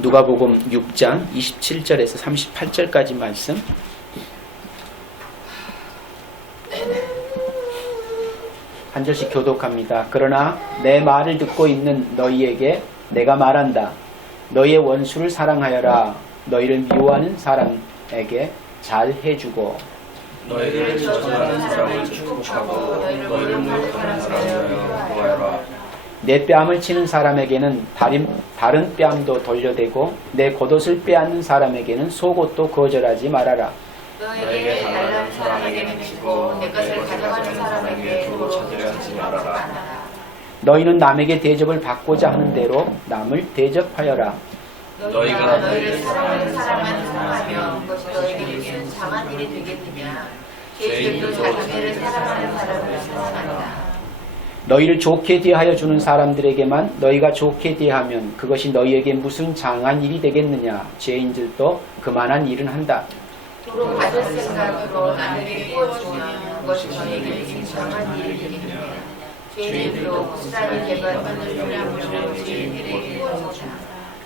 누가복음 6장 27절에서 38절까지 말씀. 한 절씩 교독합니다. 그러나 내 말을 듣고 있는 너희에게 내가 말한다. 너희의 원수를 사랑하여라. 너희를 미워하는 사람에게 잘 해주고 너희를 저주하는 사람을 축복하고 너희를 모욕하는 사람을 미워하여라. 내 뺨을 치는 사람에게는 다른 뺨도 돌려대고 내 겉옷을 빼앗는 사람에게는 속옷도 거절하지 말아라. 너에게 달라는 사람에게는 치고 내 것을 가져가는 사람에게 도로 찾으려 하지 말아라. 너희는 남에게 대접을 받고자 하는 대로 남을 대접하여라. 너희가 너희를 사랑하는 사람만 사랑하면 그것이 너희에게는 장한 일이 되겠느냐. 죄인들도 자기를 사랑하는 사람을 사랑한다. 너희를 좋게 대하여 주는 사람들에게만 너희가 좋게 대하면 그것이 너희에게 무슨 장한 일이 되겠느냐. 죄인들도 그만한 일은 한다. 도로 받을 생각으로 남에게 구워주면 그것이 너희에게 무슨 장한 일이 되겠느냐. 죄인들도 부산이 개발받는 소량으로 죄인들에게 구워주자.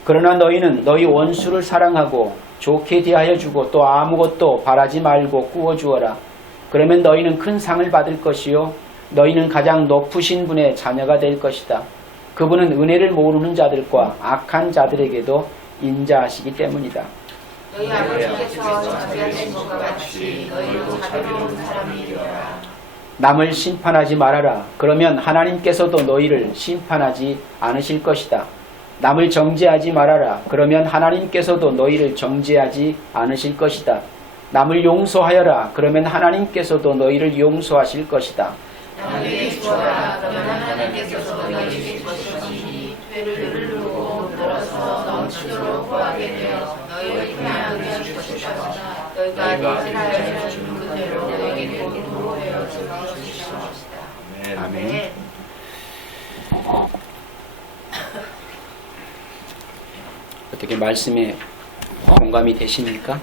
그러나 너희는 너희 원수를 사랑하고 좋게 대하여 주고 또 아무것도 바라지 말고 구워주어라. 그러면 너희는 큰 상을 받을 것이요 너희는 가장 높으신 분의 자녀가 될 것이다. 그분은 은혜를 모르는 자들과 악한 자들에게도 인자하시기 때문이다. 너희 아버지께서 자비하신 것과 같이 너희도 자비로운 사람이 되어라. 남을 심판하지 말아라. 그러면 하나님께서도 너희를 심판하지 않으실 것이다. 남을 정죄하지 말아라. 그러면 하나님께서도 너희를 정죄하지 않으실 것이다. 남을 용서하여라. 그러면 하나님께서도 너희를 용서하실 것이다. 남에게 주어라. 그러면 하나님께서도 너희에게 주시니 회를 누르고 늘어서 넘치도록 구하게 되어 너희를 편하게 하실 것이다. 너희가 너희를 주는 그대로 너희에게 도로하여 주실 것이다. 아멘. 어떻게 말씀에 공감이 되십니까?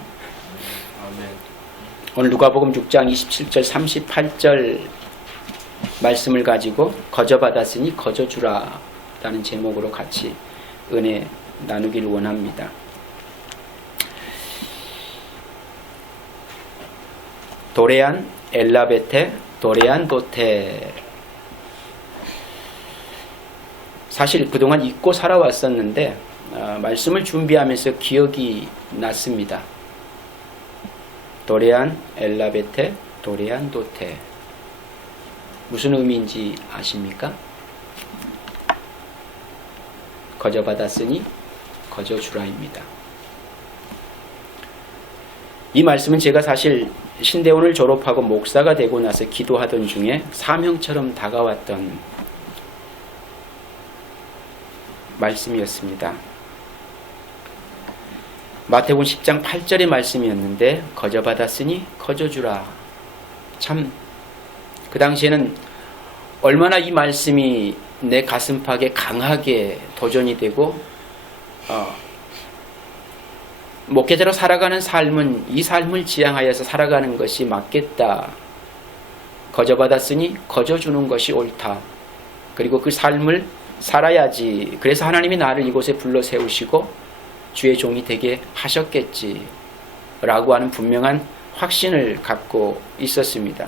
오늘 누가복음 6장 27절 38절 말씀을 가지고 거저받았으니 거저주라 라는 제목으로 같이 은혜 나누길 원합니다. 도레안 엘라베테 도레안 도테. 사실 그동안 잊고 살아왔었는데 말씀을 준비하면서 기억이 났습니다. 도레안 엘라베테 도레안 도테. 무슨 의미인지 아십니까? 거저받았으니 거저주라입니다. 이 말씀은 제가 사실 신대원을 졸업하고 목사가 되고 나서 기도하던 중에 사명처럼 다가왔던 말씀이었습니다. 마태복음 10장 8절의 말씀이었는데 거저받았으니 거저주라. 참 그 당시에는 얼마나 이 말씀이 내 가슴팍에 강하게 도전이 되고 목회자로 살아가는 삶은 이 삶을 지향하여서 살아가는 것이 맞겠다. 거저받았으니 거저주는 것이 옳다. 그리고 그 삶을 살아야지. 그래서 하나님이 나를 이곳에 불러 세우시고 주의 종이 되게 하셨겠지 라고 하는 분명한 확신을 갖고 있었습니다.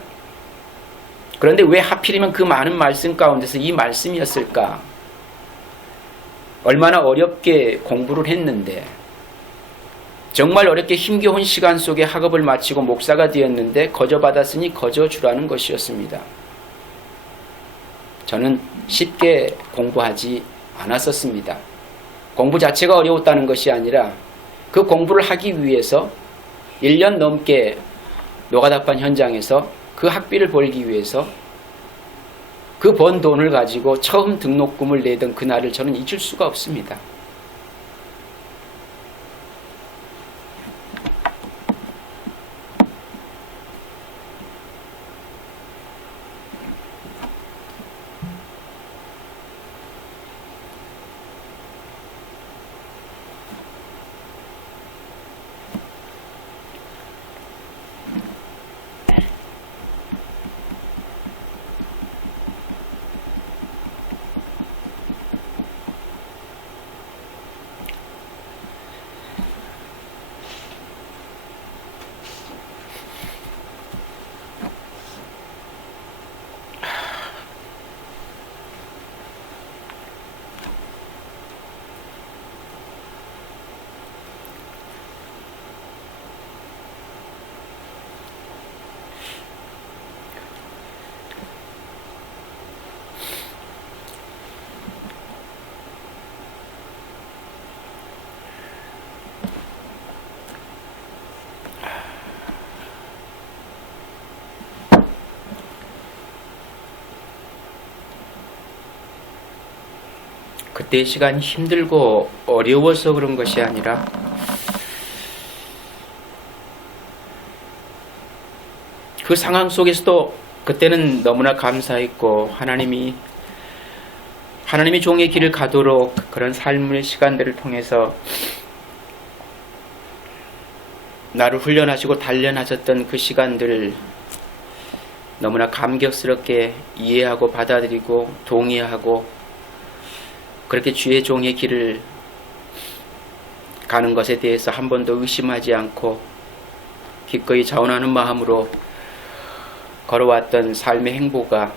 그런데 왜 하필이면 그 많은 말씀 가운데서 이 말씀이었을까? 얼마나 어렵게 공부를 했는데, 정말 어렵게 힘겨운 시간 속에 학업을 마치고 목사가 되었는데 거저받았으니 거저주라는 것이었습니다. 저는 쉽게 공부하지 않았었습니다. 공부 자체가 어려웠다는 것이 아니라 그 공부를 하기 위해서 1년 넘게 노가다판 현장에서 그 학비를 벌기 위해서 그 번 돈을 가지고 처음 등록금을 내던 그날을 저는 잊을 수가 없습니다. 그때의 시간이 힘들고 어려워서 그런 것이 아니라 그 상황 속에서도 그때는 너무나 감사했고 하나님이 종의 길을 가도록 그런 삶의 시간들을 통해서 나를 훈련하시고 단련하셨던 그 시간들을 너무나 감격스럽게 이해하고 받아들이고 동의하고 그렇게 주의 종의 길을 가는 것에 대해서 한 번도 의심하지 않고 기꺼이 자원하는 마음으로 걸어왔던 삶의 행보가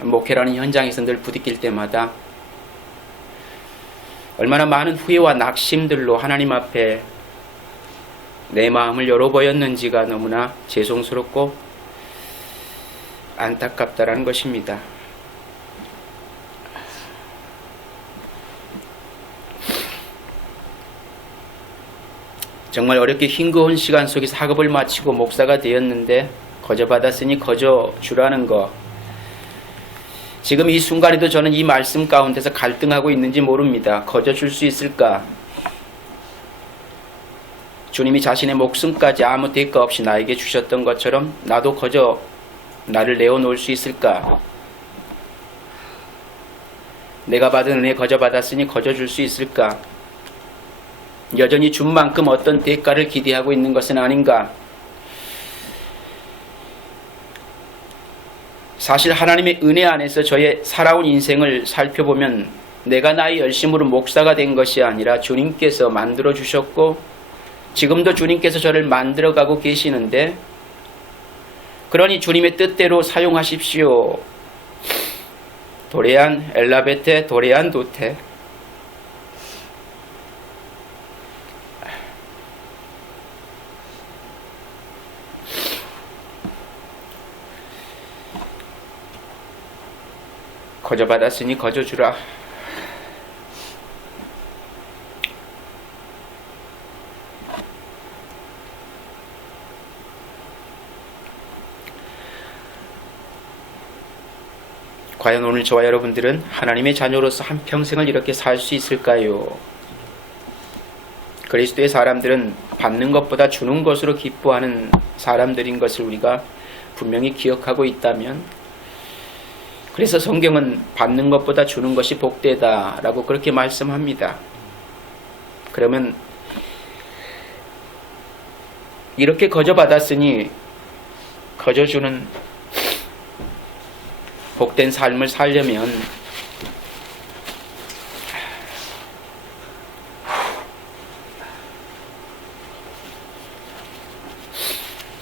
목회라는 현장에서 늘 부딪힐 때마다 얼마나 많은 후회와 낙심들로 하나님 앞에 내 마음을 열어보였는지가 너무나 죄송스럽고 안타깝다라는 것입니다. 정말 어렵게 힘겨운 시간 속에서 학업을 마치고 목사가 되었는데 거저 받았으니 거저 주라는 거, 지금 이 순간에도 저는 이 말씀 가운데서 갈등하고 있는지 모릅니다. 거저 줄 수 있을까? 주님이 자신의 목숨까지 아무 대가 없이 나에게 주셨던 것처럼 나도 거저 나를 내어놓을 수 있을까? 내가 받은 은혜 거저 받았으니 거저 줄 수 있을까? 여전히 준 만큼 어떤 대가를 기대하고 있는 것은 아닌가? 사실 하나님의 은혜 안에서 저의 살아온 인생을 살펴보면 내가 나의 열심으로 목사가 된 것이 아니라 주님께서 만들어 주셨고 지금도 주님께서 저를 만들어가고 계시는데, 그러니 주님의 뜻대로 사용하십시오. 도레안 엘라베테 도레안 도테. 거저 받았으니 거저 주라. 과연 오늘 저와 여러분들은 하나님의 자녀로서 한평생을 이렇게 살 수 있을까요? 그리스도의 사람들은 받는 것보다 주는 것으로 기뻐하는 사람들인 것을 우리가 분명히 기억하고 있다면, 그래서 성경은 받는 것보다 주는 것이 복되다라고 그렇게 말씀합니다. 그러면 이렇게 거저 받았으니 거저 주는 복된 삶을 살려면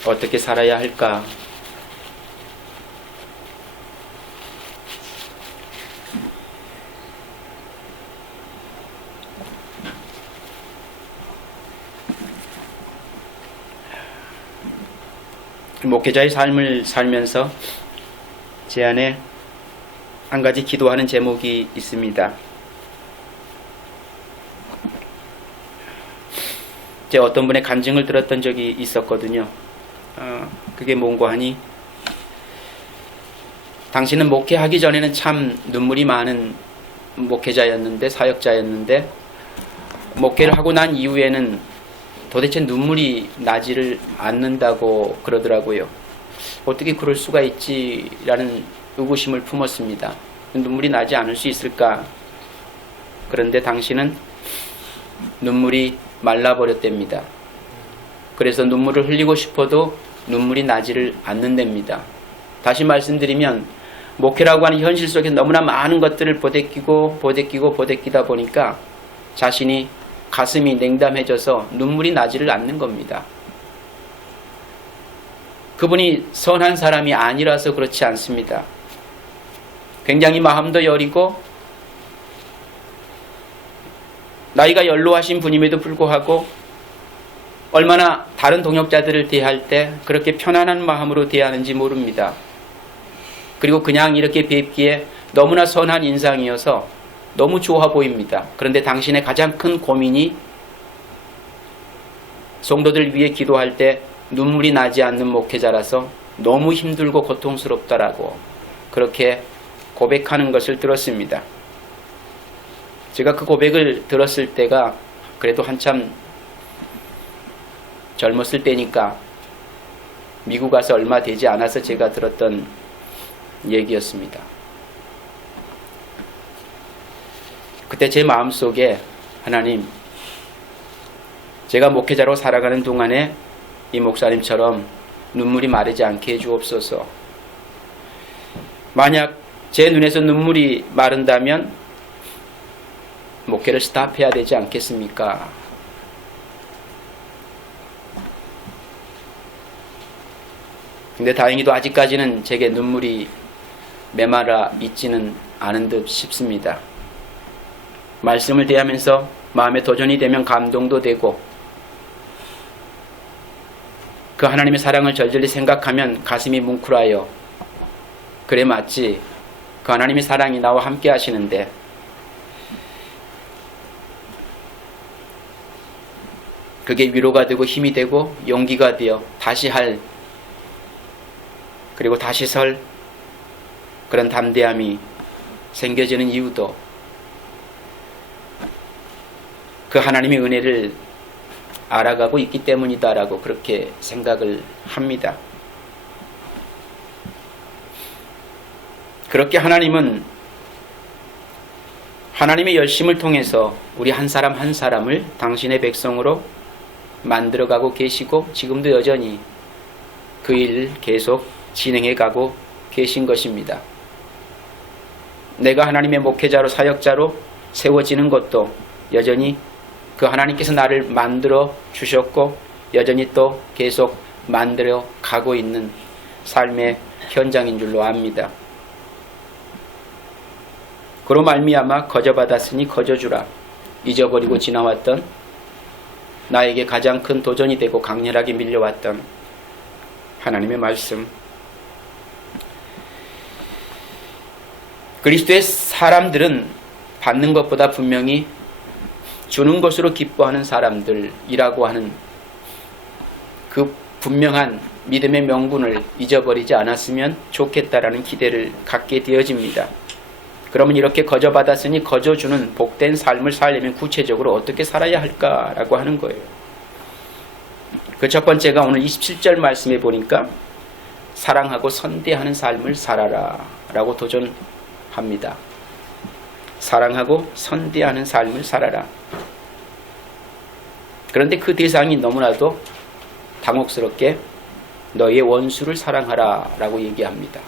어떻게 살아야 할까? 목회자의 삶을 살면서 제 안에 한 가지 기도하는 제목이 있습니다. 제가 어떤 분의 간증을 들었던 적이 있었거든요. 그게 뭔고 하니, 당신은 목회하기 전에는 참 눈물이 많은 목회자였는데, 사역자였는데, 목회를 하고 난 이후에는 도대체 눈물이 나지를 않는다고 그러더라고요. 어떻게 그럴 수가 있지라는 의구심을 품었습니다. 눈물이 나지 않을 수 있을까? 그런데 당신은 눈물이 말라버렸답니다. 그래서 눈물을 흘리고 싶어도 눈물이 나지를 않는답니다. 다시 말씀드리면 목회라고 하는 현실 속에 너무나 많은 것들을 보대끼다 보니까 자신이 가슴이 냉담해져서 눈물이 나지를 않는 겁니다. 그분이 선한 사람이 아니라서 그렇지 않습니다. 굉장히 마음도 여리고 나이가 연로하신 분임에도 불구하고 얼마나 다른 동역자들을 대할 때 그렇게 편안한 마음으로 대하는지 모릅니다. 그리고 그냥 이렇게 뵙기에 너무나 선한 인상이어서 너무 좋아 보입니다. 그런데 당신의 가장 큰 고민이 성도들 위해 기도할 때 눈물이 나지 않는 목회자라서 너무 힘들고 고통스럽다라고 그렇게 고백하는 것을 들었습니다. 제가 그 고백을 들었을 때가 그래도 한참 젊었을 때니까 미국 가서 얼마 되지 않아서 제가 들었던 얘기였습니다. 그때 제 마음속에 하나님, 제가 목회자로 살아가는 동안에 이 목사님처럼 눈물이 마르지 않게 해주옵소서. 만약 제 눈에서 눈물이 마른다면 목회를 스탑해야 되지 않겠습니까? 근데 다행히도 아직까지는 제게 눈물이 메말아 있지는 않은 듯 싶습니다. 말씀을 대하면서 마음에 도전이 되면 감동도 되고, 그 하나님의 사랑을 절절히 생각하면 가슴이 뭉클하여, 그래 맞지, 그 하나님의 사랑이 나와 함께 하시는데 그게 위로가 되고 힘이 되고 용기가 되어 다시 할, 그리고 다시 설 그런 담대함이 생겨지는 이유도 그 하나님의 은혜를 알아가고 있기 때문이다라고 그렇게 생각을 합니다. 그렇게 하나님은 하나님의 열심을 통해서 우리 한 사람 한 사람을 당신의 백성으로 만들어가고 계시고 지금도 여전히 그 일을 계속 진행해가고 계신 것입니다. 내가 하나님의 목회자로 사역자로 세워지는 것도 여전히 그 하나님께서 나를 만들어 주셨고 여전히 또 계속 만들어 가고 있는 삶의 현장인 줄로 압니다. 그로 말미암아 거저받았으니 거저주라. 잊어버리고 지나왔던, 나에게 가장 큰 도전이 되고 강렬하게 밀려왔던 하나님의 말씀. 그리스도의 사람들은 받는 것보다 분명히 주는 것으로 기뻐하는 사람들이라고 하는 그 분명한 믿음의 명분을 잊어버리지 않았으면 좋겠다라는 기대를 갖게 되어집니다. 그러면 이렇게 거저받았으니 거저주는 복된 삶을 살려면 구체적으로 어떻게 살아야 할까라고 하는 거예요. 그 첫 번째가 오늘 27절 말씀에 보니까 사랑하고 선대하는 삶을 살아라 라고 도전합니다. 사랑하고 선대하는 삶을 살아라. 그런데 그 대상이 너무나도 당혹스럽게 너희의 원수를 사랑하라 라고 얘기합니다.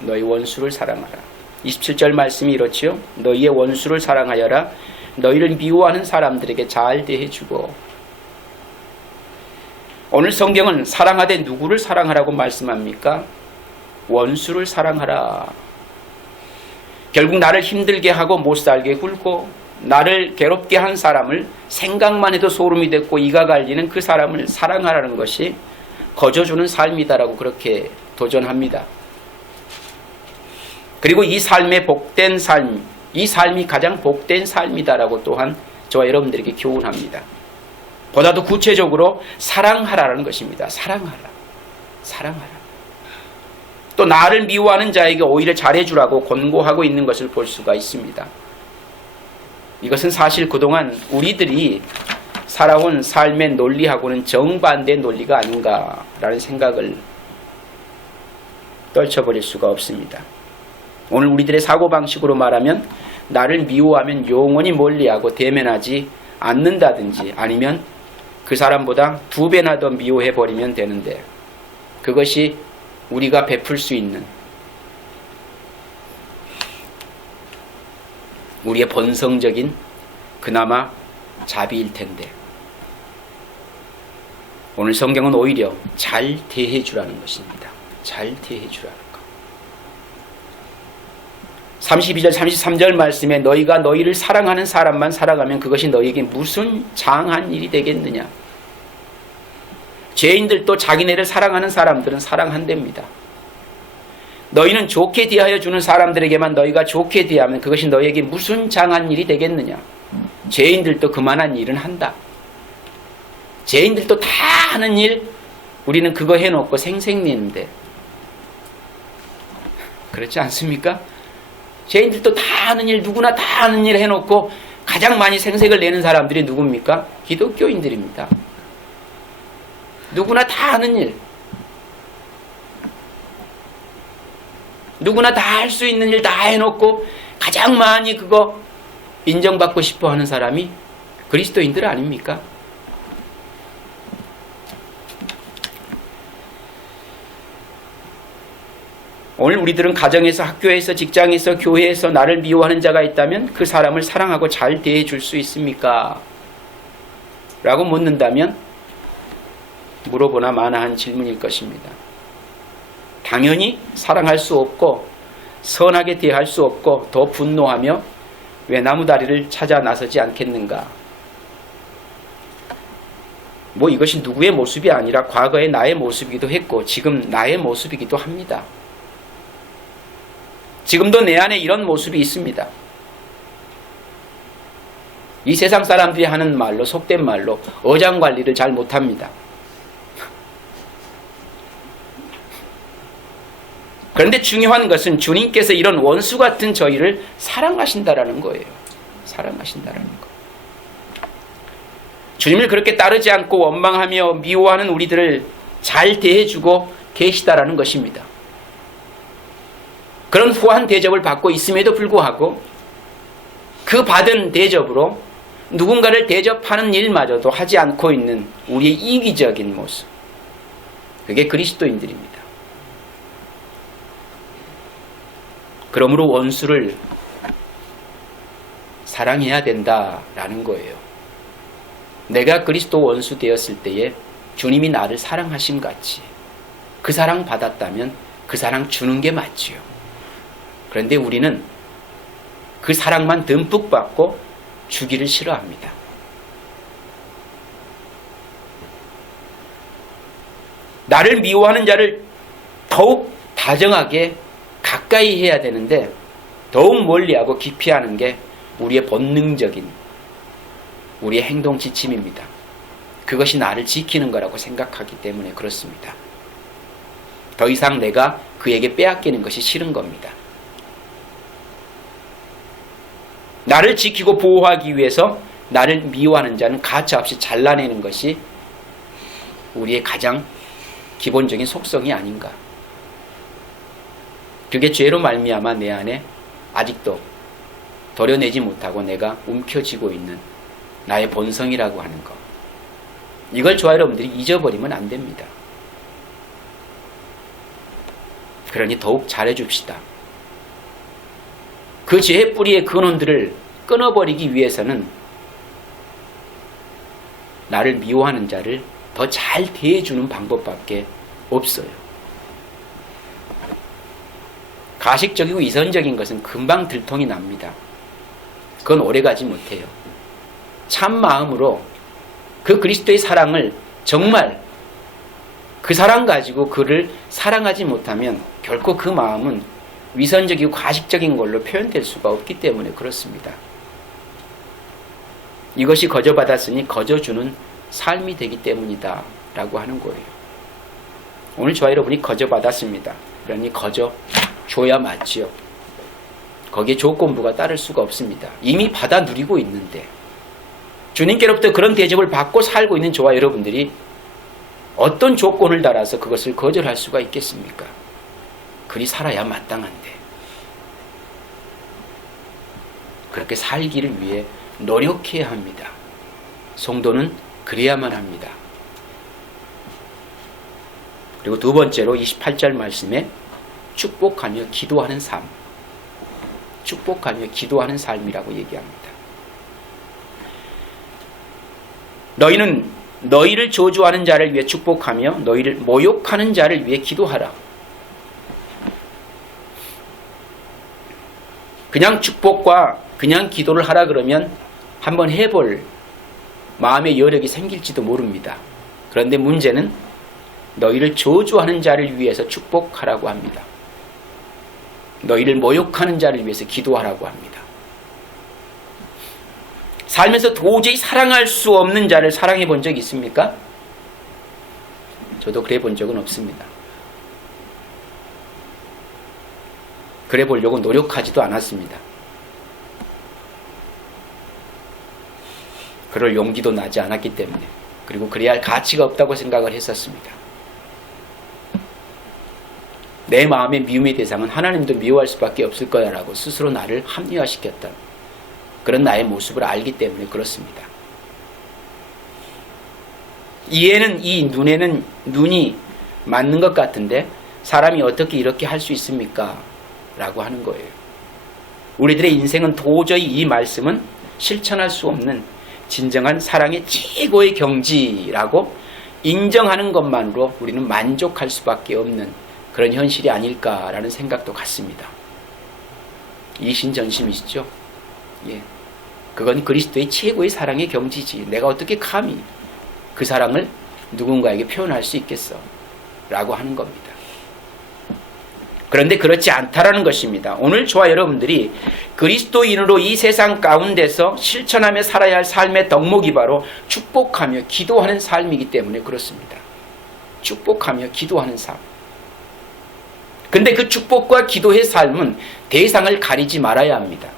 너희 원수를 사랑하라. 27절 말씀이 이렇지요. 너희의 원수를 사랑하여라. 너희를 미워하는 사람들에게 잘 대해주고. 오늘 성경은 사랑하되 누구를 사랑하라고 말씀합니까? 원수를 사랑하라. 결국 나를 힘들게 하고 못살게 굴고 나를 괴롭게 한 사람을 생각만 해도 소름이 돋고 이가 갈리는 그 사람을 사랑하라는 것이 거저주는 삶이다라고 그렇게 도전합니다. 그리고 이 삶의 복된 삶, 이 삶이 가장 복된 삶이다라고 또한 저와 여러분들에게 교훈합니다. 보다도 구체적으로 사랑하라는 것입니다. 사랑하라. 사랑하라. 또 나를 미워하는 자에게 오히려 잘해주라고 권고하고 있는 것을 볼 수가 있습니다. 이것은 사실 그동안 우리들이 살아온 삶의 논리하고는 정반대의 논리가 아닌가라는 생각을 떨쳐버릴 수가 없습니다. 오늘 우리들의 사고방식으로 말하면 나를 미워하면 영원히 멀리하고 대면하지 않는다든지 아니면 그 사람보다 2배나 더 미워해버리면 되는데 그것이 우리가 베풀 수 있는 우리의 본성적인 그나마 자비일 텐데 오늘 성경은 오히려 잘 대해주라는 것입니다. 잘 대해주라는 것. 32절 33절 말씀에 너희가 너희를 사랑하는 사람만 살아가면 그것이 너희에게 무슨 장한 일이 되겠느냐. 죄인들도 자기네를 사랑하는 사람들은 사랑한답니다. 너희는 좋게 대하여 주는 사람들에게만 너희가 좋게 대하면 그것이 너희에게 무슨 장한 일이 되겠느냐. 죄인들도 그만한 일은 한다. 죄인들도 다 하는 일 우리는 그거 해놓고 생색내는데 그렇지 않습니까? 죄인들도 다 하는 일, 누구나 다 하는 일 해놓고 가장 많이 생색을 내는 사람들이 누굽니까? 기독교인들입니다. 누구나 다 하는 일, 누구나 다 할 수 있는 일 다 해놓고 가장 많이 그거 인정받고 싶어 하는 사람이 그리스도인들 아닙니까? 오늘 우리들은 가정에서, 학교에서, 직장에서, 교회에서 나를 미워하는 자가 있다면 그 사람을 사랑하고 잘 대해줄 수 있습니까? 라고 묻는다면 물어보나 마나한 질문일 것입니다. 당연히 사랑할 수 없고 선하게 대할 수 없고 더 분노하며 왜 나무다리를 찾아 나서지 않겠는가? 뭐 이것이 누구의 모습이 아니라 과거의 나의 모습이기도 했고 지금 나의 모습이기도 합니다. 지금도 내 안에 이런 모습이 있습니다. 이 세상 사람들이 하는 말로, 속된 말로 어장관리를 잘 못합니다. 그런데 중요한 것은 주님께서 이런 원수 같은 저희를 사랑하신다라는 거예요. 사랑하신다라는 거. 주님을 그렇게 따르지 않고 원망하며 미워하는 우리들을 잘 대해주고 계시다라는 것입니다. 그런 후한 대접을 받고 있음에도 불구하고 그 받은 대접으로 누군가를 대접하는 일마저도 하지 않고 있는 우리의 이기적인 모습. 그게 그리스도인들입니다. 그러므로 원수를 사랑해야 된다라는 거예요. 내가 그리스도 원수 되었을 때에 주님이 나를 사랑하심 같이 그 사랑 받았다면 그 사랑 주는 게 맞지요. 그런데 우리는 그 사랑만 듬뿍 받고 주기를 싫어합니다. 나를 미워하는 자를 더욱 다정하게 가까이 해야 되는데 더욱 멀리하고 기피하는 게 우리의 본능적인 우리의 행동 지침입니다. 그것이 나를 지키는 거라고 생각하기 때문에 그렇습니다. 더 이상 내가 그에게 빼앗기는 것이 싫은 겁니다. 나를 지키고 보호하기 위해서 나를 미워하는 자는 가차없이 잘라내는 것이 우리의 가장 기본적인 속성이 아닌가. 그게 죄로 말미암아 내 안에 아직도 도려내지 못하고 내가 움켜쥐고 있는 나의 본성이라고 하는 것. 이걸 저와 여러분들이 잊어버리면 안 됩니다. 그러니 더욱 잘해줍시다. 그 죄의 뿌리의 근원들을 끊어버리기 위해서는 나를 미워하는 자를 더 잘 대해주는 방법밖에 없어요. 가식적이고 이선적인 것은 금방 들통이 납니다. 그건 오래가지 못해요. 참 마음으로 그 그리스도의 사랑을 정말 그 사랑 가지고 그를 사랑하지 못하면 결코 그 마음은 위선적이고 가식적인 걸로 표현될 수가 없기 때문에 그렇습니다. 이것이 거저받았으니 거저주는 삶이 되기 때문이다 라고 하는 거예요. 오늘 저와 여러분이 거저받았습니다. 그러니 거저줘야 맞지요. 거기에 조건부가 따를 수가 없습니다. 이미 받아 누리고 있는데 주님께로부터 그런 대접을 받고 살고 있는 저와 여러분들이 어떤 조건을 달아서 그것을 거절할 수가 있겠습니까? 그리 살아야 마땅한데. 그렇게 살기를 위해 노력해야 합니다. 성도는 그래야만 합니다. 그리고 두 번째로 28절 말씀에 축복하며 기도하는 삶. 축복하며 기도하는 삶이라고 얘기합니다. 너희는 너희를 저주하는 자를 위해 축복하며 너희를 모욕하는 자를 위해 기도하라. 그냥 축복과 그냥 기도를 하라 그러면 한번 해볼 마음의 여력이 생길지도 모릅니다. 그런데 문제는 너희를 저주하는 자를 위해서 축복하라고 합니다. 너희를 모욕하는 자를 위해서 기도하라고 합니다. 살면서 도저히 사랑할 수 없는 자를 사랑해 본 적 있습니까? 저도 그래 본 적은 없습니다. 그래 보려고 노력하지도 않았습니다. 그럴 용기도 나지 않았기 때문에, 그리고 그래야 할 가치가 없다고 생각을 했었습니다. 내 마음의 미움의 대상은 하나님도 미워할 수밖에 없을 거야 라고 스스로 나를 합리화시켰던 그런 나의 모습을 알기 때문에 그렇습니다. 이에는 이 눈에는 눈이 맞는 것 같은데 사람이 어떻게 이렇게 할 수 있습니까? 라고 하는 거예요. 우리들의 인생은 도저히 이 말씀은 실천할 수 없는 진정한 사랑의 최고의 경지라고 인정하는 것만으로 우리는 만족할 수밖에 없는 그런 현실이 아닐까라는 생각도 같습니다. 이신전심이시죠? 예. 그건 그리스도의 최고의 사랑의 경지지. 내가 어떻게 감히 그 사랑을 누군가에게 표현할 수 있겠어? 라고 하는 겁니다. 그런데 그렇지 않다라는 것입니다. 오늘 저와 여러분들이 그리스도인으로 이 세상 가운데서 실천하며 살아야 할 삶의 덕목이 바로 축복하며 기도하는 삶이기 때문에 그렇습니다. 축복하며 기도하는 삶. 근데 그 축복과 기도의 삶은 대상을 가리지 말아야 합니다.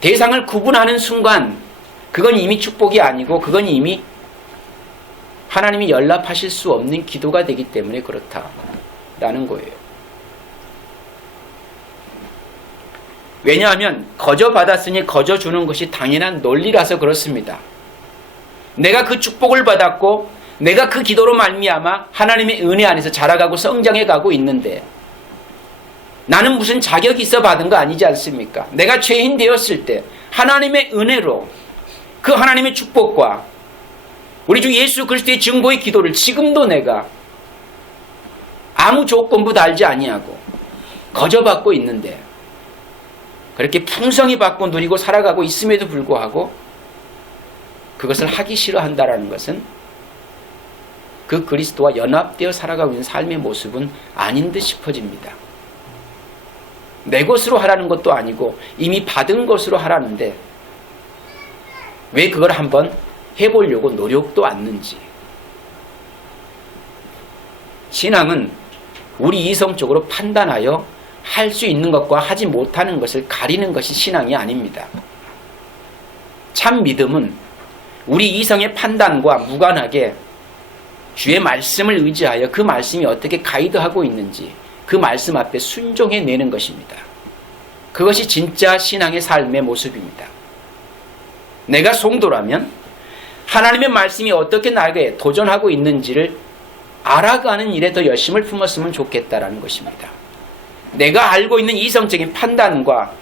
대상을 구분하는 순간 그건 이미 축복이 아니고 그건 이미 하나님이 연락하실 수 없는 기도가 되기 때문에 그렇다라는 거예요. 왜냐하면 거저 받았으니 거저 주는 것이 당연한 논리라서 그렇습니다. 내가 그 축복을 받았고 내가 그 기도로 말미암아 하나님의 은혜 안에서 자라가고 성장해가고 있는데 나는 무슨 자격이 있어 받은 거 아니지 않습니까? 내가 죄인 되었을 때 하나님의 은혜로 그 하나님의 축복과 우리 주 예수 그리스도의 증거의 기도를 지금도 내가 아무 조건부 달지 아니하고 거저 받고 있는데 그렇게 풍성히 받고 누리고 살아가고 있음에도 불구하고 그것을 하기 싫어한다라는 것은 그 그리스도와 연합되어 살아가고 있는 삶의 모습은 아닌 듯 싶어집니다. 내 것으로 하라는 것도 아니고 이미 받은 것으로 하라는데 왜 그걸 한번 해보려고 노력도 않는지. 신앙은 우리 이성적으로 판단하여 할 수 있는 것과 하지 못하는 것을 가리는 것이 신앙이 아닙니다. 참 믿음은 우리 이성의 판단과 무관하게 주의 말씀을 의지하여 그 말씀이 어떻게 가이드하고 있는지 그 말씀 앞에 순종해내는 것입니다. 그것이 진짜 신앙의 삶의 모습입니다. 내가 성도라면 하나님의 말씀이 어떻게 나에게 도전하고 있는지를 알아가는 일에 더 열심을 품었으면 좋겠다라는 것입니다. 내가 알고 있는 이성적인 판단과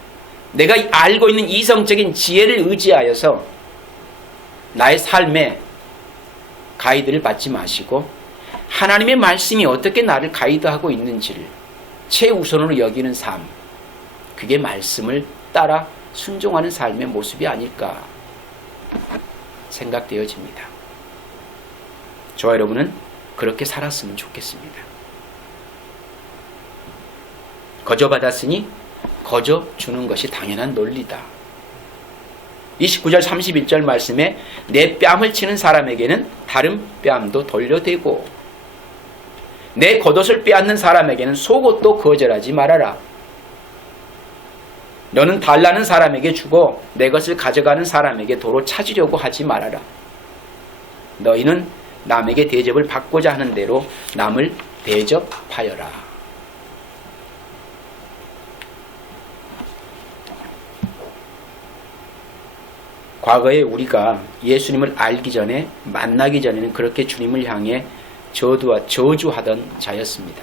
내가 알고 있는 이성적인 지혜를 의지하여서 나의 삶에 가이드를 받지 마시고 하나님의 말씀이 어떻게 나를 가이드하고 있는지를 최우선으로 여기는 삶, 그게 말씀을 따라 순종하는 삶의 모습이 아닐까 생각되어집니다. 저와 여러분은 그렇게 살았으면 좋겠습니다. 거저 받았으니 거저 주는 것이 당연한 논리다. 29절 31절 말씀에 내 뺨을 치는 사람에게는 다른 뺨도 돌려대고 내 겉옷을 빼앗는 사람에게는 속옷도 거절하지 말아라. 너는 달라는 사람에게 주고 내 것을 가져가는 사람에게 도로 찾으려고 하지 말아라. 너희는 남에게 대접을 받고자 하는 대로 남을 대접하여라. 과거에 우리가 예수님을 알기 전에 만나기 전에는 그렇게 주님을 향해 저주하던 자였습니다.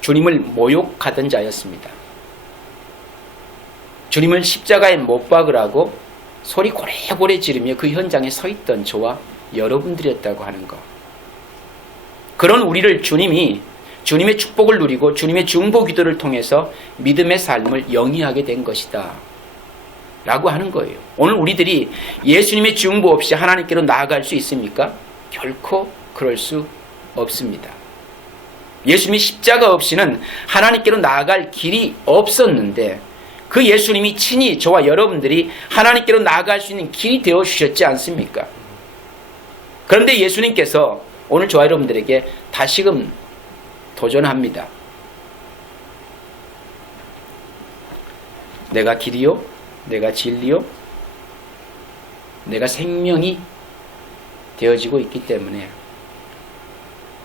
주님을 모욕하던 자였습니다. 주님을 십자가에 못 박으라고 소리 고래고래 지르며 그 현장에 서 있던 저와 여러분들이었다고 하는 것. 그런 우리를 주님이 주님의 축복을 누리고 주님의 중보 기도를 통해서 믿음의 삶을 영위하게 된 것이다 라고 하는 거예요. 오늘 우리들이 예수님의 중보 없이 하나님께로 나아갈 수 있습니까? 결코 그럴 수 없습니다. 예수님의 십자가 없이는 하나님께로 나아갈 길이 없었는데 그 예수님이 친히 저와 여러분들이 하나님께로 나아갈 수 있는 길이 되어주셨지 않습니까? 그런데 예수님께서 오늘 저와 여러분들에게 다시금 도전합니다. 내가 길이요? 내가 진리요? 내가 생명이 되어지고 있기 때문에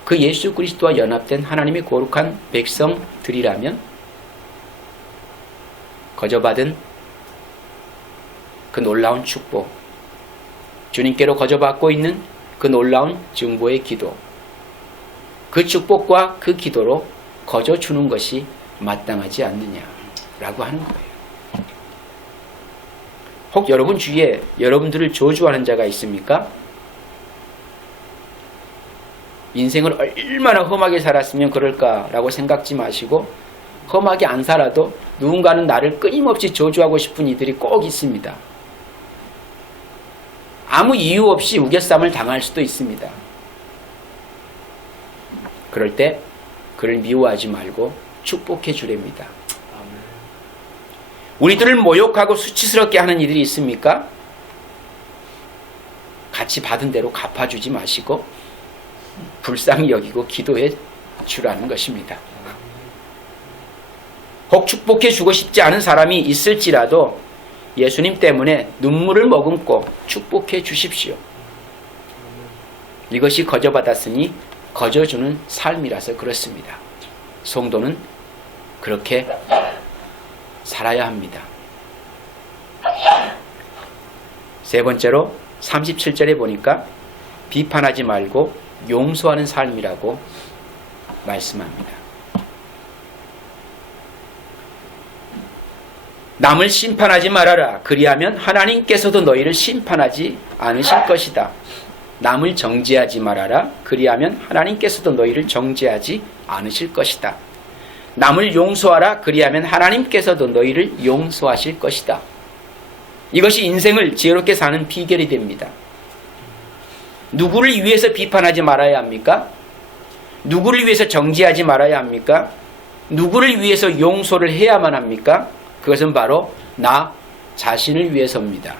그 예수 그리스도와 연합된 하나님의 거룩한 백성들이라면 거저받은 그 놀라운 축복, 주님께로 거저받고 있는 그 놀라운 증보의 기도, 그 축복과 그 기도로 거저주는 것이 마땅하지 않느냐라고 하는 거예요. 혹 여러분 주위에 여러분들을 저주하는 자가 있습니까? 인생을 얼마나 험하게 살았으면 그럴까라고 생각지 마시고, 험하게 안 살아도 누군가는 나를 끊임없이 저주하고 싶은 이들이 꼭 있습니다. 아무 이유 없이 우겨쌈을 당할 수도 있습니다. 그럴 때 그를 미워하지 말고 축복해 주랍니다. 우리들을 모욕하고 수치스럽게 하는 이들이 있습니까? 같이 받은 대로 갚아주지 마시고 불쌍히 여기고 기도해 주라는 것입니다. 혹 축복해 주고 싶지 않은 사람이 있을지라도 예수님 때문에 눈물을 머금고 축복해 주십시오. 이것이 거저받았으니 거저주는 삶이라서 그렇습니다. 성도는 그렇게 살아야 합니다. 세 번째로 37절에 보니까 비판하지 말고 용서하는 삶이라고 말씀합니다. 남을 심판하지 말아라. 그리하면 하나님께서도 너희를 심판하지 않으실 것이다. 남을 정죄하지 말아라. 그리하면 하나님께서도 너희를 정죄하지 않으실 것이다. 남을 용서하라. 그리하면 하나님께서도 너희를 용서하실 것이다. 이것이 인생을 지혜롭게 사는 비결이 됩니다. 누구를 위해서 비판하지 말아야 합니까? 누구를 위해서 정죄하지 말아야 합니까? 누구를 위해서 용서를 해야만 합니까? 그것은 바로 나 자신을 위해서입니다.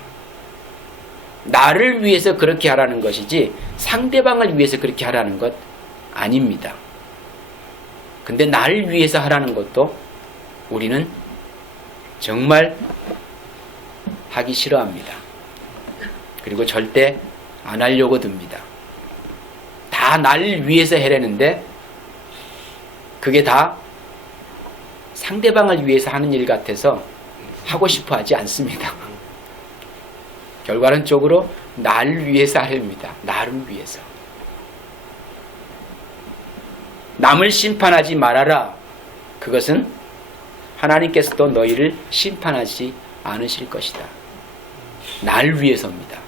나를 위해서 그렇게 하라는 것이지 상대방을 위해서 그렇게 하라는 것 아닙니다. 근데 나를 위해서 하라는 것도 우리는 정말 하기 싫어합니다. 그리고 절대 안 하려고 듭니다. 다 나를 위해서 해라는데 그게 다 상대방을 위해서 하는 일 같아서 하고 싶어 하지 않습니다. 결과론적으로 나를 위해서 하렵니다. 나를 위해서. 남을 심판하지 말아라. 그것은 하나님께서도 너희를 심판하지 않으실 것이다. 나를 위해서입니다.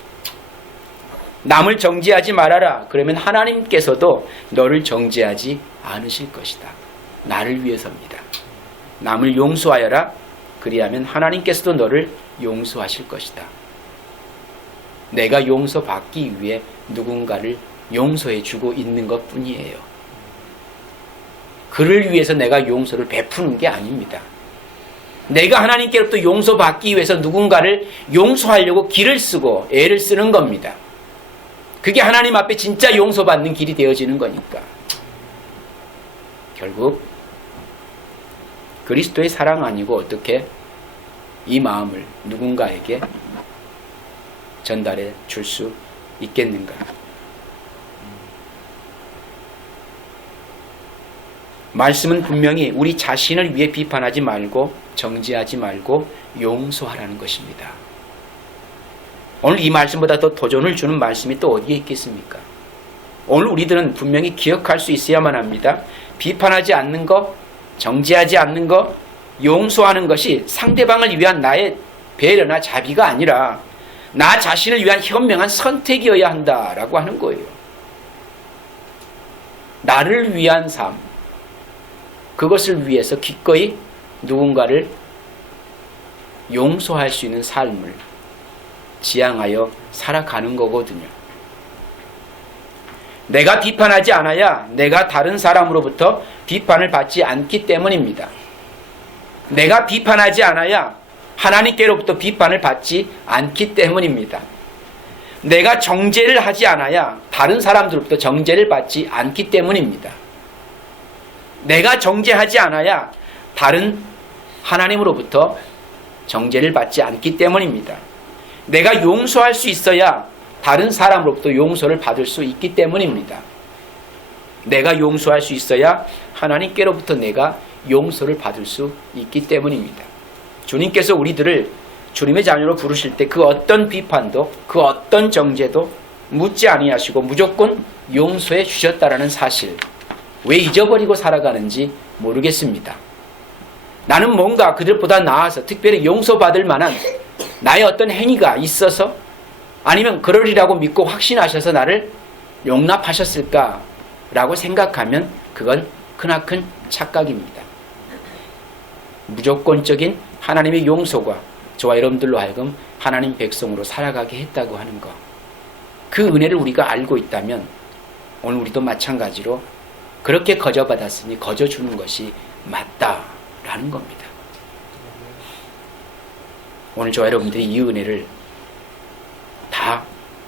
남을 정죄하지 말아라. 그러면 하나님께서도 너를 정죄하지 않으실 것이다. 나를 위해서입니다. 남을 용서하여라. 그리하면 하나님께서도 너를 용서하실 것이다. 내가 용서받기 위해 누군가를 용서해주고 있는 것 뿐이에요. 그를 위해서 내가 용서를 베푸는 게 아닙니다. 내가 하나님께로부터 용서받기 위해서 누군가를 용서하려고 길을 쓰고 애를 쓰는 겁니다. 그게 하나님 앞에 진짜 용서받는 길이 되어지는 거니까. 결국 그리스도의 사랑 아니고 어떻게 이 마음을 누군가에게 전달해 줄 수 있겠는가? 말씀은 분명히 우리 자신을 위해 비판하지 말고 정죄하지 말고 용서하라는 것입니다. 오늘 이 말씀보다 더 도전을 주는 말씀이 또 어디에 있겠습니까? 오늘 우리들은 분명히 기억할 수 있어야만 합니다. 비판하지 않는 것, 정죄하지 않는 것, 용서하는 것이 상대방을 위한 나의 배려나 자비가 아니라 나 자신을 위한 현명한 선택이어야 한다라고 하는 거예요. 나를 위한 삶, 그것을 위해서 기꺼이 누군가를 용서할 수 있는 삶을 지향하여 살아가는 거거든요. 내가 비판하지 않아야 내가 다른 사람으로부터 비판을 받지 않기 때문입니다. 내가 비판하지 않아야 하나님께로부터 비판을 받지 않기 때문입니다. 내가 정죄를 하지 않아야 다른 사람들로부터 정죄를 받지 않기 때문입니다. 내가 정죄하지 않아야 다른 하나님으로부터 정죄를 받지 않기 때문입니다. 내가 용서할 수 있어야 다른 사람으로부터 용서를 받을 수 있기 때문입니다. 내가 용서할 수 있어야 하나님께로부터 내가 용서를 받을 수 있기 때문입니다. 주님께서 우리들을 주님의 자녀로 부르실 때 그 어떤 비판도 그 어떤 정죄도 묻지 아니하시고 무조건 용서해 주셨다라는 사실, 왜 잊어버리고 살아가는지 모르겠습니다. 나는 뭔가 그들보다 나아서 특별히 용서받을 만한 나의 어떤 행위가 있어서 아니면 그러리라고 믿고 확신하셔서 나를 용납하셨을까라고 생각하면 그건 크나큰 착각입니다. 무조건적인 하나님의 용서가 저와 여러분들로 하여금 하나님 백성으로 살아가게 했다고 하는 것, 그 은혜를 우리가 알고 있다면 오늘 우리도 마찬가지로 그렇게 거저받았으니 거저주는 것이 맞다라는 겁니다. 오늘 저와 여러분들이 이 은혜를 다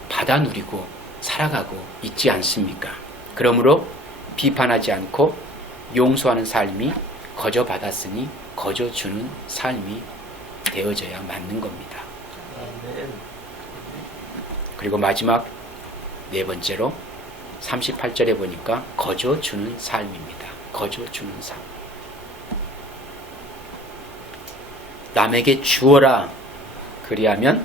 받아 누리고 살아가고 있지 않습니까? 그러므로 비판하지 않고 용서하는 삶이 거저받았으니 거저주는 삶이 되어져야 맞는 겁니다. 그리고 마지막 네 번째로 38절에 보니까 거저주는 삶입니다. 거저주는 삶. 남에게 주어라. 그리하면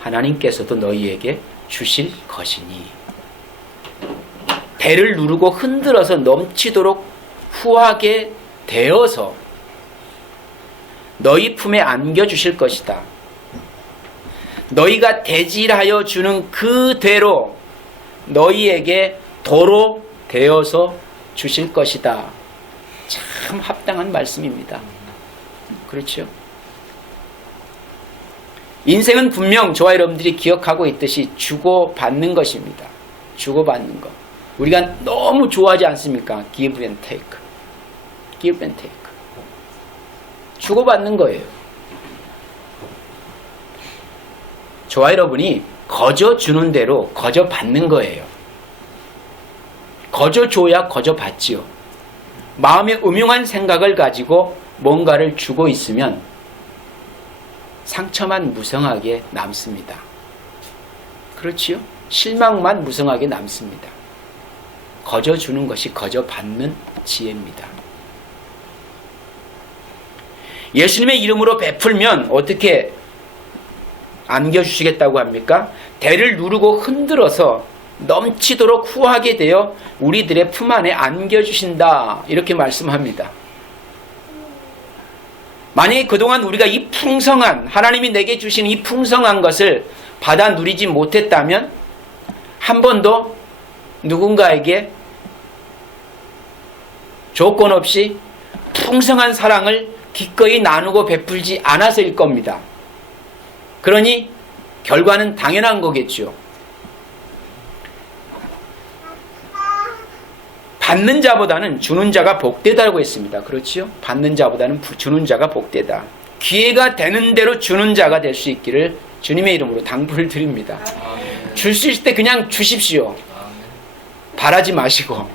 하나님께서도 너희에게 주실 것이니. 배를 누르고 흔들어서 넘치도록 후하게 되어서 너희 품에 안겨주실 것이다. 너희가 대질하여 주는 그대로 너희에게 도로 되어서 주실 것이다. 참 합당한 말씀입니다. 그렇죠? 인생은 분명 저와 여러분들이 기억하고 있듯이 주고받는 것입니다. 주고받는 것. 우리가 너무 좋아하지 않습니까? Give and take. Give and take. 주고받는 거예요. 저와 여러분이 거저 주는 대로 거저 받는 거예요. 거저 줘야 거저 받지요. 마음에 음흉한 생각을 가지고 뭔가를 주고 있으면 상처만 무성하게 남습니다. 그렇지요? 실망만 무성하게 남습니다. 거저 주는 것이 거저 받는 지혜입니다. 예수님의 이름으로 베풀면 어떻게 안겨주시겠다고 합니까? 대를 누르고 흔들어서 넘치도록 후하게 되어 우리들의 품 안에 안겨주신다. 이렇게 말씀합니다. 만약에 그동안 우리가 이 풍성한, 하나님이 내게 주신 이 풍성한 것을 받아 누리지 못했다면 한 번도 누군가에게 조건 없이 풍성한 사랑을 기꺼이 나누고 베풀지 않아서일 겁니다. 그러니 결과는 당연한 거겠죠. 받는 자보다는 주는 자가 복되다고 했습니다. 그렇지요? 받는 자보다는 주는 자가 복되다. 기회가 되는 대로 주는 자가 될 수 있기를 주님의 이름으로 당부를 드립니다. 줄 수 있을 때 그냥 주십시오. 바라지 마시고.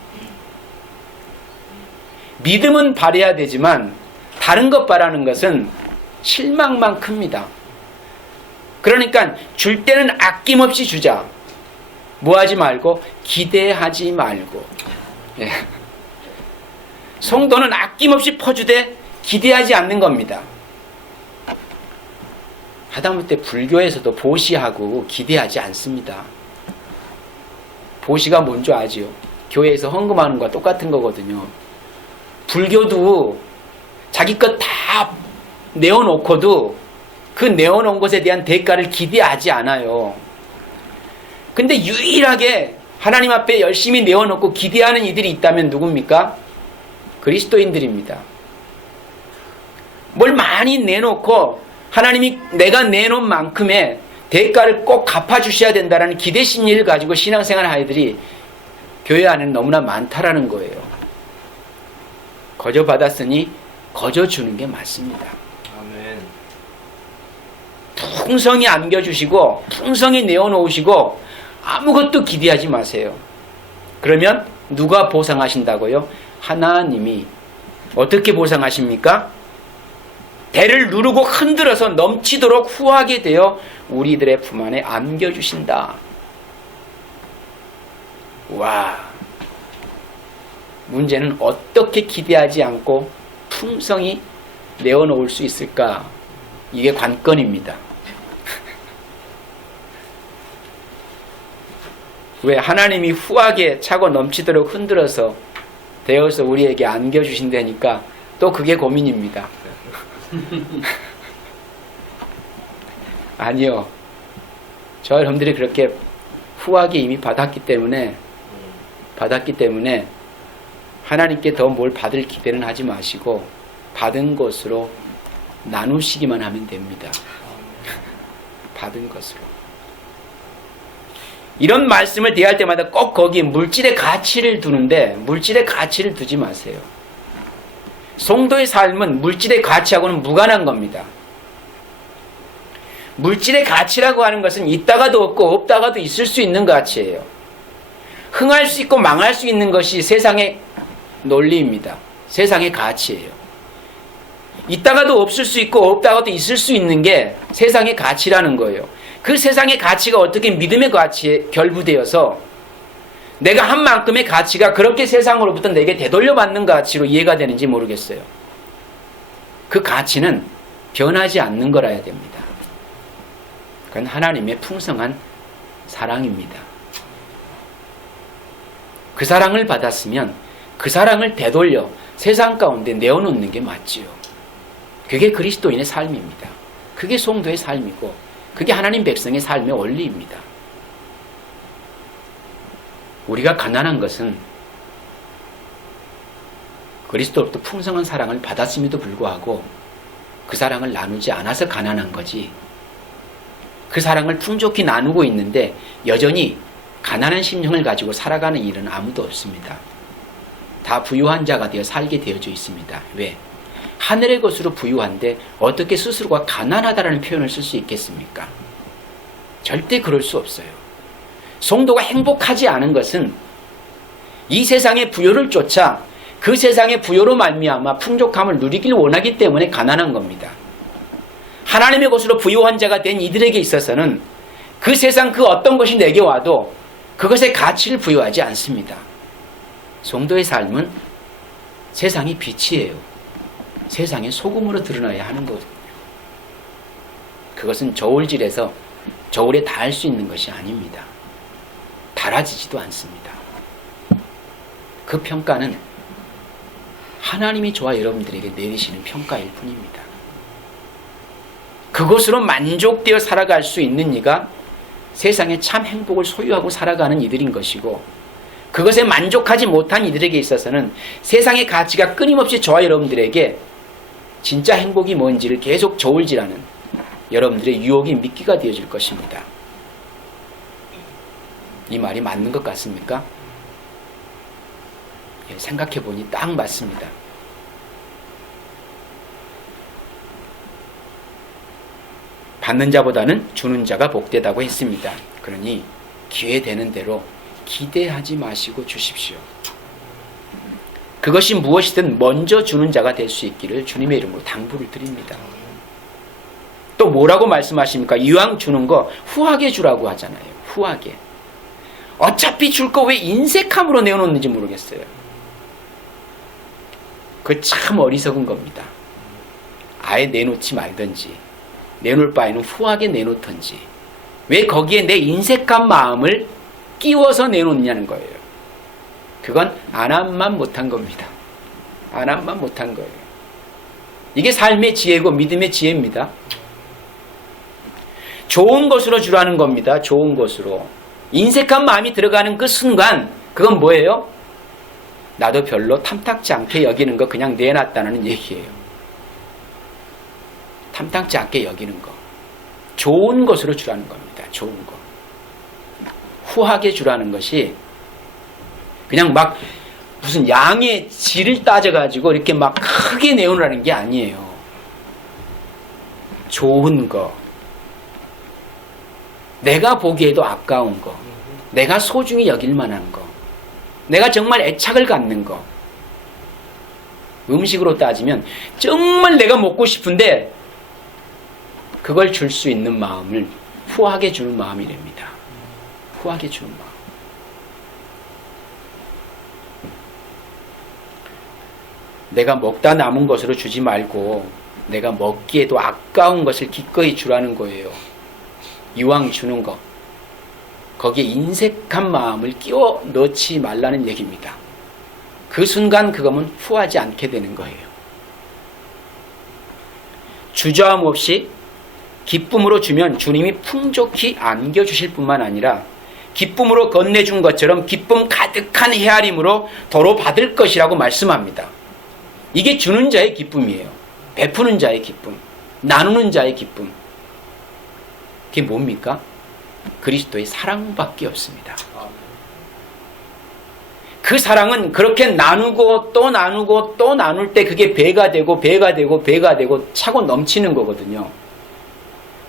믿음은 바라야 되지만 다른 것 바라는 것은 실망만 큽니다. 그러니까 줄 때는 아낌없이 주자. 뭐 하지 말고 기대하지 말고. 예. 성도는 아낌없이 퍼주되 기대하지 않는 겁니다. 하다못해 불교에서도 보시하고 기대하지 않습니다. 보시가 뭔지 아지요? 교회에서 헌금하는 거와 똑같은 거거든요. 불교도 자기 것 다 내어놓고도 그 내어놓은 것에 대한 대가를 기대하지 않아요. 근데 유일하게 하나님 앞에 열심히 내어놓고 기대하는 이들이 있다면 누굽니까? 그리스도인들입니다. 뭘 많이 내놓고 하나님이 내가 내놓은 만큼의 대가를 꼭 갚아주셔야 된다는 기대 심리를 가지고 신앙생활 하는 아이들이 교회 안에는 너무나 많다라는 거예요. 거저 받았으니 거저 주는 게 맞습니다. 아멘. 풍성히 안겨주시고 풍성히 내어놓으시고 아무것도 기대하지 마세요. 그러면 누가 보상하신다고요? 하나님이. 어떻게 보상하십니까? 배를 누르고 흔들어서 넘치도록 후하게 되어 우리들의 품 안에 안겨주신다. 와, 문제는 어떻게 기대하지 않고 풍성히 내어놓을 수 있을까? 이게 관건입니다. 왜 하나님이 후하게 차고 넘치도록 흔들어서 되어서 우리에게 안겨주신다니까 또 그게 고민입니다. 아니요. 저 여러분들이 그렇게 후하게 이미 받았기 때문에 하나님께 더 뭘 받을 기대는 하지 마시고 받은 것으로 나누시기만 하면 됩니다. 받은 것으로. 이런 말씀을 대할 때마다 꼭 거기에 물질의 가치를 두는데 물질의 가치를 두지 마세요. 성도의 삶은 물질의 가치하고는 무관한 겁니다. 물질의 가치라고 하는 것은 있다가도 없고 없다가도 있을 수 있는 가치예요. 흥할 수 있고 망할 수 있는 것이 세상의 논리입니다. 세상의 가치예요. 있다가도 없을 수 있고 없다가도 있을 수 있는 게 세상의 가치라는 거예요. 그 세상의 가치가 어떻게 믿음의 가치에 결부되어서 내가 한 만큼의 가치가 그렇게 세상으로부터 내게 되돌려받는 가치로 이해가 되는지 모르겠어요. 그 가치는 변하지 않는 거라야 됩니다. 그건 하나님의 풍성한 사랑입니다. 그 사랑을 받았으면 그 사랑을 되돌려 세상 가운데 내어놓는 게 맞지요. 그게 그리스도인의 삶입니다. 그게 성도의 삶이고 그게 하나님 백성의 삶의 원리입니다. 우리가 가난한 것은 그리스도로부터 풍성한 사랑을 받았음에도 불구하고 그 사랑을 나누지 않아서 가난한 거지, 그 사랑을 풍족히 나누고 있는데 여전히 가난한 심령을 가지고 살아가는 일은 아무도 없습니다. 다 부유한 자가 되어 살게 되어져 있습니다. 왜? 하늘의 것으로 부유한데 어떻게 스스로가 가난하다라는 표현을 쓸 수 있겠습니까? 절대 그럴 수 없어요. 성도가 행복하지 않은 것은 이 세상의 부요를 쫓아 그 세상의 부요로 말미암아 풍족함을 누리길 원하기 때문에 가난한 겁니다. 하나님의 것으로 부유한 자가 된 이들에게 있어서는 그 세상 그 어떤 것이 내게 와도 그것의 가치를 부여하지 않습니다. 성도의 삶은 세상의 빛이에요. 세상의 소금으로 드러나야 하는 거거든요. 그것은 저울질에서 저울에 닿을 수 있는 것이 아닙니다. 달아지지도 않습니다. 그 평가는 하나님이 저와 여러분들에게 내리시는 평가일 뿐입니다. 그것으로 만족되어 살아갈 수 있는 이가 세상에 참 행복을 소유하고 살아가는 이들인 것이고, 그것에 만족하지 못한 이들에게 있어서는 세상의 가치가 끊임없이 저와 여러분들에게 진짜 행복이 뭔지를 계속 저울질하는 여러분들의 유혹이 미끼가 되어질 것입니다. 이 말이 맞는 것 같습니까? 예, 생각해보니 딱 맞습니다. 받는 자보다는 주는 자가 복되다고 했습니다. 그러니 기회 되는 대로 기대하지 마시고 주십시오. 그것이 무엇이든 먼저 주는 자가 될 수 있기를 주님의 이름으로 당부를 드립니다. 또 뭐라고 말씀하십니까? 이왕 주는 거 후하게 주라고 하잖아요. 후하게. 어차피 줄 거 왜 인색함으로 내어놓는지 모르겠어요. 그거 참 어리석은 겁니다. 아예 내놓지 말든지 내놓을 바에는 후하게 내놓든지 왜 거기에 내 인색한 마음을 끼워서 내놓느냐는 거예요. 그건 안함만 못한 겁니다. 안함만 못한 거예요. 이게 삶의 지혜고 믿음의 지혜입니다. 좋은 것으로 주라는 겁니다. 좋은 것으로. 인색한 마음이 들어가는 그 순간 그건 뭐예요? 나도 별로 탐탁지 않게 여기는 거 그냥 내놨다는 얘기예요. 탐탁지 않게 여기는 거. 좋은 것으로 주라는 겁니다. 좋은 거. 후하게 주라는 것이 그냥 막 무슨 양의 질을 따져가지고 이렇게 막 크게 내오라는 게 아니에요. 좋은 거. 내가 보기에도 아까운 거. 내가 소중히 여길 만한 거. 내가 정말 애착을 갖는 거. 음식으로 따지면 정말 내가 먹고 싶은데 그걸 줄 수 있는 마음을 후하게 주는 마음이랍니다. 후하게 주는 마음. 내가 먹다 남은 것으로 주지 말고 내가 먹기에도 아까운 것을 기꺼이 주라는 거예요. 이왕 주는 거. 거기에 인색한 마음을 끼워 넣지 말라는 얘기입니다. 그 순간 그거면 후하지 않게 되는 거예요. 주저함 없이 기쁨으로 주면 주님이 풍족히 안겨주실 뿐만 아니라 기쁨으로 건네준 것처럼 기쁨 가득한 헤아림으로 도로 받을 것이라고 말씀합니다. 이게 주는 자의 기쁨이에요. 베푸는 자의 기쁨, 나누는 자의 기쁨. 그게 뭡니까? 그리스도의 사랑밖에 없습니다. 그 사랑은 그렇게 나누고 또 나누고 또 나눌 때 그게 배가 되고 배가 되고 배가 되고 차고 넘치는 거거든요.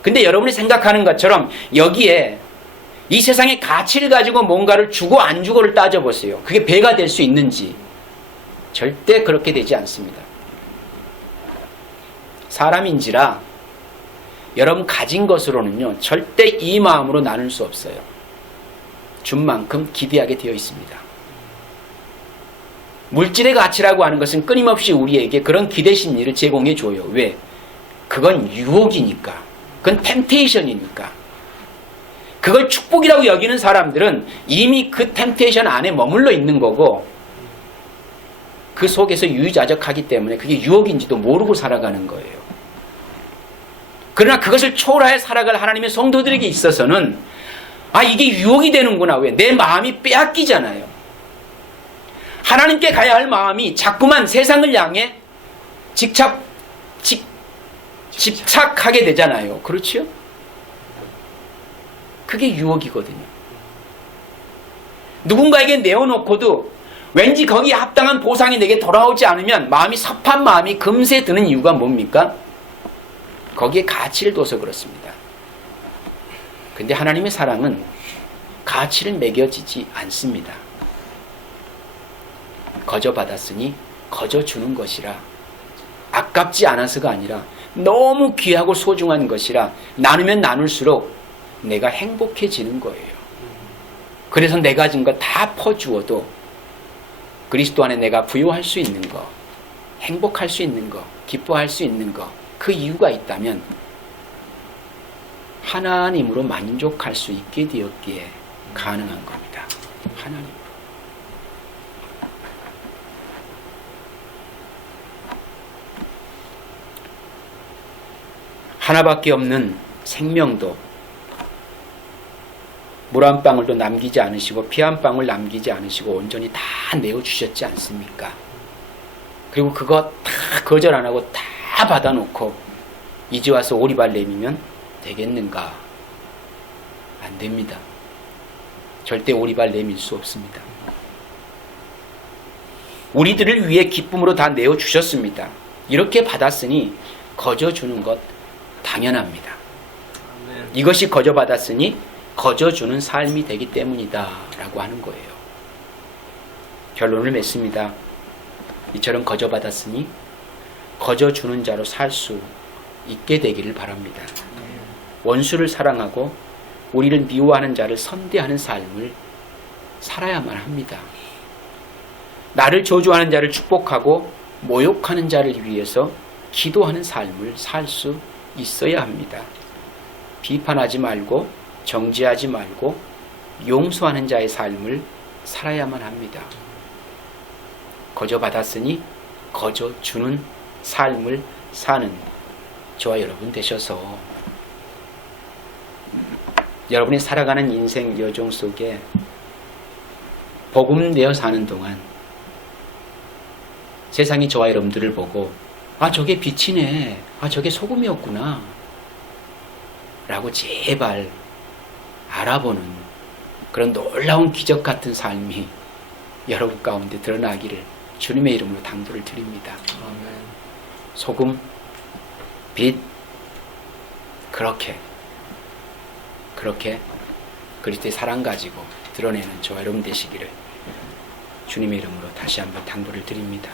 근데 여러분이 생각하는 것처럼 여기에 이 세상의 가치를 가지고 뭔가를 주고 안 주고를 따져보세요. 그게 배가 될 수 있는지. 절대 그렇게 되지 않습니다. 사람인지라 여러분 가진 것으로는요 절대 이 마음으로 나눌 수 없어요. 준 만큼 기대하게 되어 있습니다. 물질의 가치라고 하는 것은 끊임없이 우리에게 그런 기대 심리를 제공해 줘요. 왜? 그건 유혹이니까. 그건 템테이션이니까. 그걸 축복이라고 여기는 사람들은 이미 그 템테이션 안에 머물러 있는 거고 그 속에서 유유자적하기 때문에 그게 유혹인지도 모르고 살아가는 거예요. 그러나 그것을 초월하여 살아갈 하나님의 성도들에게 있어서는 이게 유혹이 되는구나. 왜? 내 마음이 빼앗기잖아요. 하나님께 가야 할 마음이 자꾸만 세상을 향해 집착하게 되잖아요. 그렇지요? 그게 유혹이거든요. 누군가에게 내어놓고도 왠지 거기에 합당한 보상이 내게 돌아오지 않으면 마음이 섭한 마음이 금세 드는 이유가 뭡니까? 거기에 가치를 둬서 그렇습니다. 근데 하나님의 사랑은 가치를 매겨지지 않습니다. 거저 받았으니 거저 주는 것이라 아깝지 않아서가 아니라 너무 귀하고 소중한 것이라 나누면 나눌수록 내가 행복해지는 거예요. 그래서 내가 가진 거 다 퍼주어도 그리스도 안에 내가 부유할 수 있는 거, 행복할 수 있는 거, 기뻐할 수 있는 거, 그 이유가 있다면 하나님으로 만족할 수 있게 되었기에 가능한 겁니다. 하나님으로. 하나밖에 없는 생명도 물 한 방울도 남기지 않으시고 피 한 방울 남기지 않으시고 온전히 다 내어주셨지 않습니까? 그리고 그거 다 거절 안 하고 다 받아놓고 이제 와서 오리발 내미면 되겠는가? 안 됩니다. 절대 오리발 내밀 수 없습니다. 우리들을 위해 기쁨으로 다 내어주셨습니다. 이렇게 받았으니 거저 주는 것 당연합니다. 이것이 거저 받았으니 거저 주는 삶이 되기 때문이다 라고 하는 거예요. 결론을 맺습니다. 이처럼 거저 받았으니 거저 주는 자로 살 수 있게 되기를 바랍니다. 원수를 사랑하고 우리를 미워하는 자를 선대하는 삶을 살아야만 합니다. 나를 저주하는 자를 축복하고 모욕하는 자를 위해서 기도하는 삶을 살 수 있어야 합니다. 비판하지 말고 정죄하지 말고 용서하는 자의 삶을 살아야만 합니다. 거저 받았으니 거저 주는 삶을 사는 저와 여러분 되셔서 여러분이 살아가는 인생 여정 속에 복음되어 사는 동안 세상이 저와 여러분들을 보고 저게 빛이네, 저게 소금이었구나 라고 제발 알아보는 그런 놀라운 기적 같은 삶이 여러분 가운데 드러나기를 주님의 이름으로 당부를 드립니다. 아멘. 소금, 빛, 그렇게 그리스도의 사랑 가지고 드러내는 저와 여러분 되시기를 주님의 이름으로 다시 한번 당부를 드립니다.